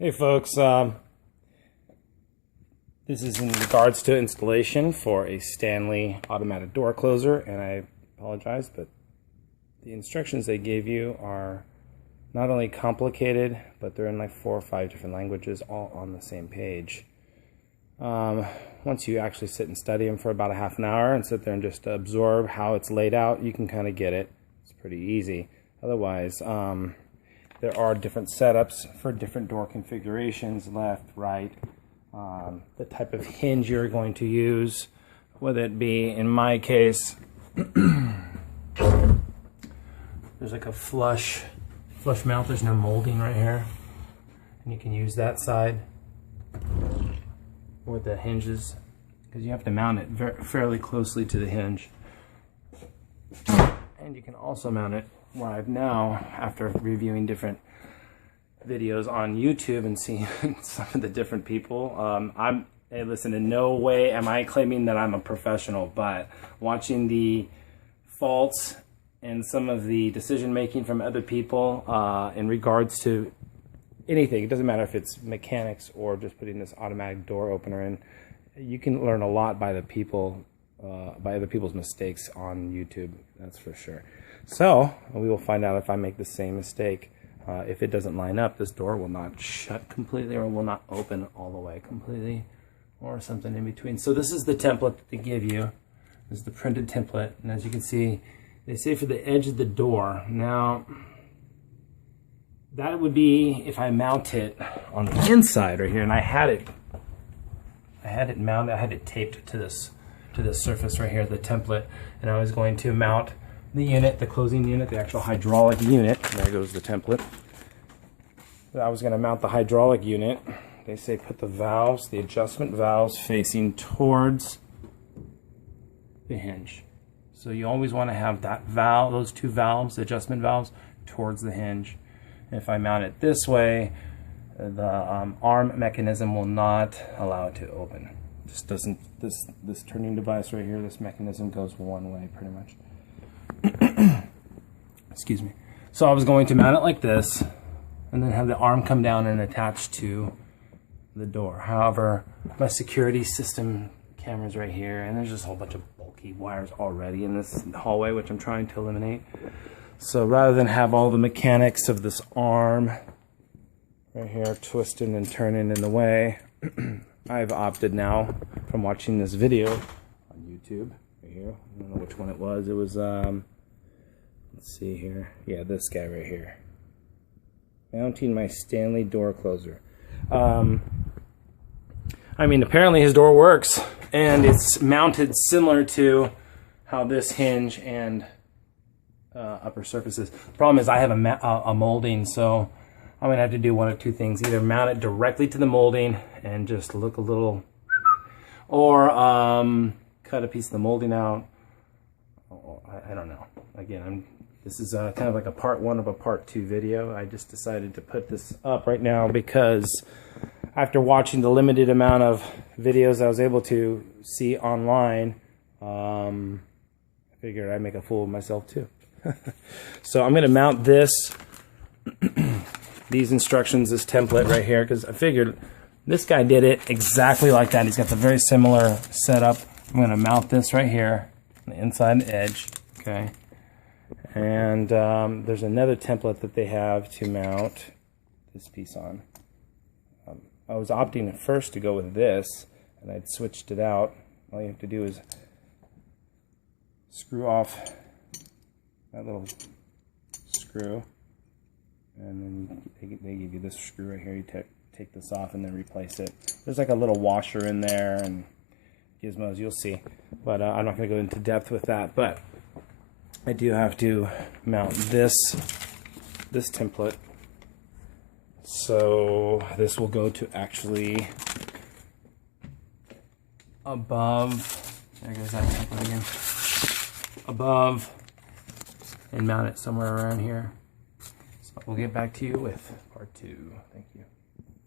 Hey folks, this is in regards to installation for a Stanley Automatic Door closer, and I apologize, but the instructions they gave you are not only complicated, but they're in like 4 or 5 different languages, all on the same page. Once you actually sit and study them for about a half an hour and sit there and just absorb how it's laid out, you can kind of get it. It's pretty easy. Otherwise, there are different setups for different door configurations, left, right, the type of hinge you're going to use, whether it be, in my case, there's like a flush mount. There's no molding right here, and you can use that side with the hinges, because you have to mount it fairly closely to the hinge. And you can also mount it live now after reviewing different videos on YouTube and seeing some of the different people. Hey, listen, in no way am I claiming that I'm a professional, but watching the faults and some of the decision making from other people in regards to anything, it doesn't matter if it's mechanics or just putting this automatic door opener in, you can learn a lot by the people, by other people's mistakes on YouTube, that's for sure. So we will find out if I make the same mistake. If it doesn't line up, this door will not shut completely, or will not open all the way completely, or something in between. So this is the template that they give you. This is the printed template, and as you can see, they say for the edge of the door. Now, that would be if I mount it on the inside right here, and I had it mounted, I had it taped to this surface right here, the template, and I was going to mount the unit, the closing unit, the actual hydraulic unit. There goes the template. I was going to mount the hydraulic unit. They say put the valves, the adjustment valves, facing towards the hinge. So you always want to have that valve, those two valves, the adjustment valves, towards the hinge. If I mount it this way, the arm mechanism will not allow it to open. This doesn't. This turning device right here, this mechanism goes one way pretty much. Excuse me. So I was going to mount it like this, and then have the arm come down and attach to the door. However, my security system camera's right here, and there's just a whole bunch of bulky wires already in this hallway, which I'm trying to eliminate. So rather than have all the mechanics of this arm right here twisting and turning in the way, I've opted now, from watching this video on YouTube right here, I don't know which one it was. It was let's see here. Yeah, this guy right here. Mounting my Stanley door closer. I mean, apparently his door works, and it's mounted similar to how this hinge and upper surface is. The problem is I have a molding, so I'm gonna have to do one of two things: either mount it directly to the molding and just look a little, or cut a piece of the molding out. I don't know. Again, this is kind of like a part 1 of a part 2 video. I just decided to put this up right now because after watching the limited amount of videos I was able to see online, I figured I'd make a fool of myself too. So I'm going to mount this, these instructions, this template right here, because I figured this guy did it exactly like that. He's got the very similar setup. I'm going to mount this right here, on the inside edge, okay? And there's another template that they have to mount this piece on. I was opting at first to go with this, and I'd switched it out. All you have to do is screw off that little screw, and then they give you this screw right here. You take this off and then replace it. There's like a little washer in there and gizmos, you'll see. But I'm not going to go into depth with that. But I do have to mount this template. So this will go to actually above, there goes that template again, above, and mount it somewhere around here. So we'll get back to you with part 2. Thank you.